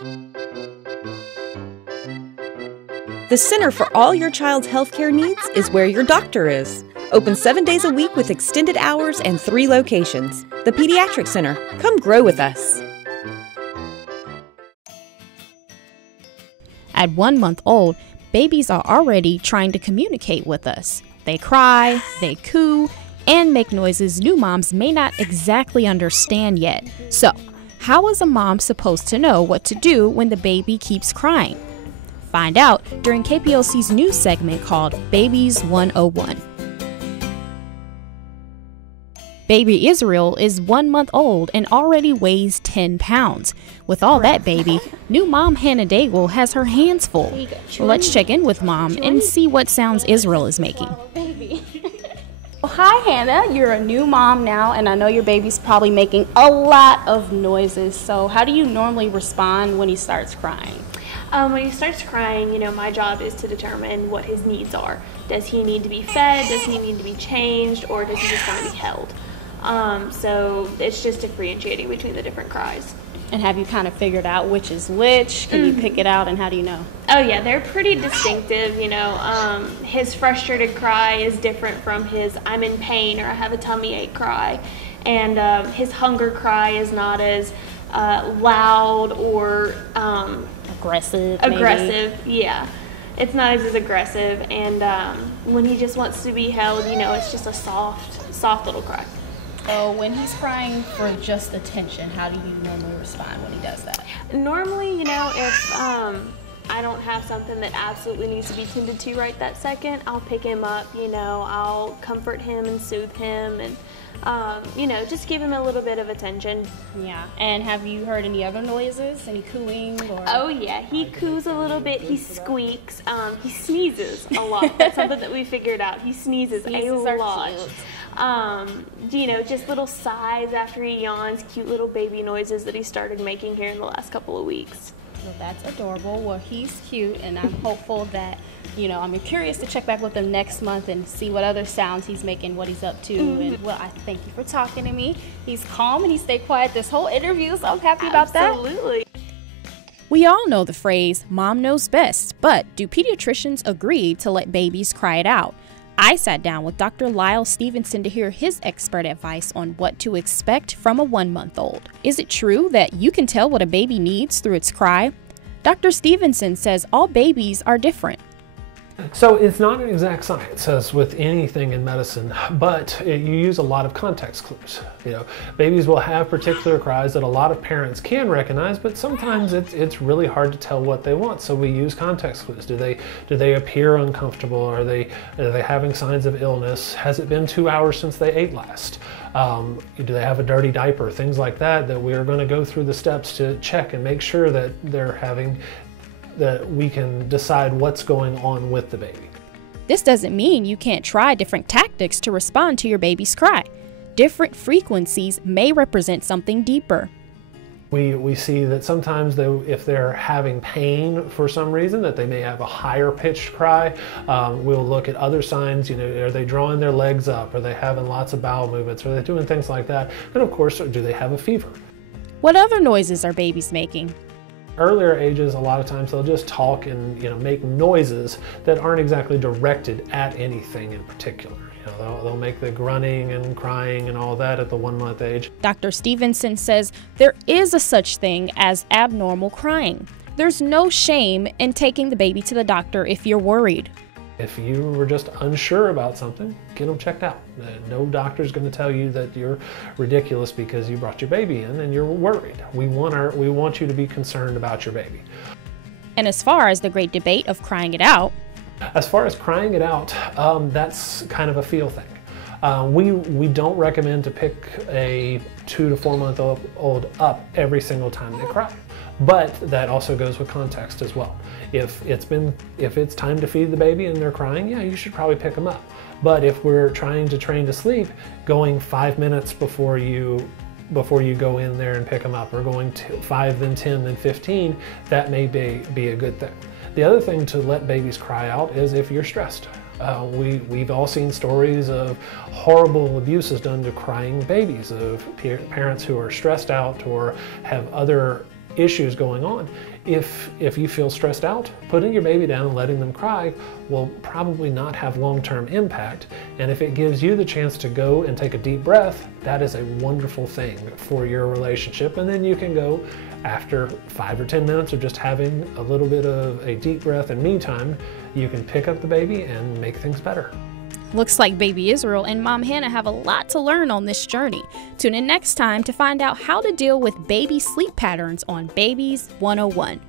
The Center for all your child's healthcare needs is where your doctor is. Open 7 days a week with extended hours and 3 locations. The Pediatric Center. Come grow with us. At 1 month old, babies are already trying to communicate with us. They cry, they coo, and make noises new moms may not exactly understand yet. So, how is a mom supposed to know what to do when the baby keeps crying? Find out during KPLC's news segment called Babies 101. Baby Israel is 1 month old and already weighs 10 pounds. With all that baby, new mom Hannah Daigle has her hands full. Let's check in with mom and see what sounds Israel is making. Hi Hannah, you're a new mom now, and I know your baby's probably making a lot of noises. So how do you normally respond when he starts crying? When he starts crying, my job is to determine what his needs are. Does he need to be fed? Does he need to be changed? Or does he just want to be held? So it's just differentiating between the different cries. And have you kind of figured out which is which? Can you pick it out, and how do you know? Oh yeah, they're pretty distinctive, His frustrated cry is different from his I'm in pain or I have a tummy ache cry. And his hunger cry is not as loud or aggressive. Yeah. It's not as aggressive. And when he just wants to be held, it's just a soft little cry. So when he's crying for just attention, how do you normally respond when he does that? Normally, if I don't have something that absolutely needs to be tended to right that second, I'll pick him up, I'll comfort him and soothe him and, just give him a little bit of attention. Yeah. And have you heard any other noises? Any cooing? Or? Oh, yeah. He coos a little bit. He squeaks. He sneezes a lot. That's something that we figured out. He sneezes a lot. Just little sighs after he yawns, cute little baby noises that he started making here in the last couple of weeks. Well, that's adorable. Well, he's cute, and I'm hopeful that, I'm curious to check back with him next month and see what other sounds he's making, what he's up to. And, I thank you for talking to me. He's calm, and he stayed quiet this whole interview, so I'm happy about that. Absolutely. We all know the phrase, mom knows best, but do pediatricians agree to let babies cry it out? I sat down with Dr. Lyle Stevenson to hear his expert advice on what to expect from a 1 month old. Is it true that you can tell what a baby needs through its cry? Dr. Stevenson says all babies are different. So it's not an exact science, as with anything in medicine, but you use a lot of context clues. Babies will have particular cries that a lot of parents can recognize, but sometimes it's really hard to tell what they want. So we use context clues. Do they appear uncomfortable? Are they having signs of illness? Has it been 2 hours since they ate last? Do they have a dirty diaper? Things like that we are going to go through the steps to check and make sure that that we can decide what's going on with the baby. This doesn't mean you can't try different tactics to respond to your baby's cry. Different frequencies may represent something deeper. We see that sometimes if they're having pain for some reason, that they may have a higher pitched cry. We'll look at other signs, are they drawing their legs up? Are they having lots of bowel movements? Are they doing things like that? And of course, do they have a fever? What other noises are babies making? Earlier ages, a lot of times they'll just talk and make noises that aren't exactly directed at anything in particular. They'll make the grunting and crying and all that at the 1 month age. Dr. Stevenson says there is a such thing as abnormal crying. There's no shame in taking the baby to the doctor if you're worried. If you were just unsure about something, get them checked out. No doctor's going to tell you that you're ridiculous because you brought your baby in and you're worried. We want you to be concerned about your baby. And as far as the great debate of crying it out, as far as crying it out, that's kind of a feel thing. We don't recommend to pick a 2 to 4 month old up every single time they cry. But that also goes with context as well. If it's time to feed the baby and they're crying, yeah, you should probably pick them up. But if we're trying to train to sleep, going 5 minutes before you go in there and pick them up, or going to 5, then 10, then 15, that may be a good thing. The other thing to let babies cry out is if you're stressed. We've all seen stories of horrible abuses done to crying babies, of parents who are stressed out or have other issues going on. If you feel stressed out, putting your baby down and letting them cry will probably not have long-term impact. And if it gives you the chance to go and take a deep breath, that is a wonderful thing for your relationship. And then you can go after 5 or 10 minutes of just having a little bit of a deep breath and me time, you can pick up the baby and make things better. Looks like baby Israel and mom Hannah have a lot to learn on this journey. Tune in next time to find out how to deal with baby sleep patterns on Babies 101.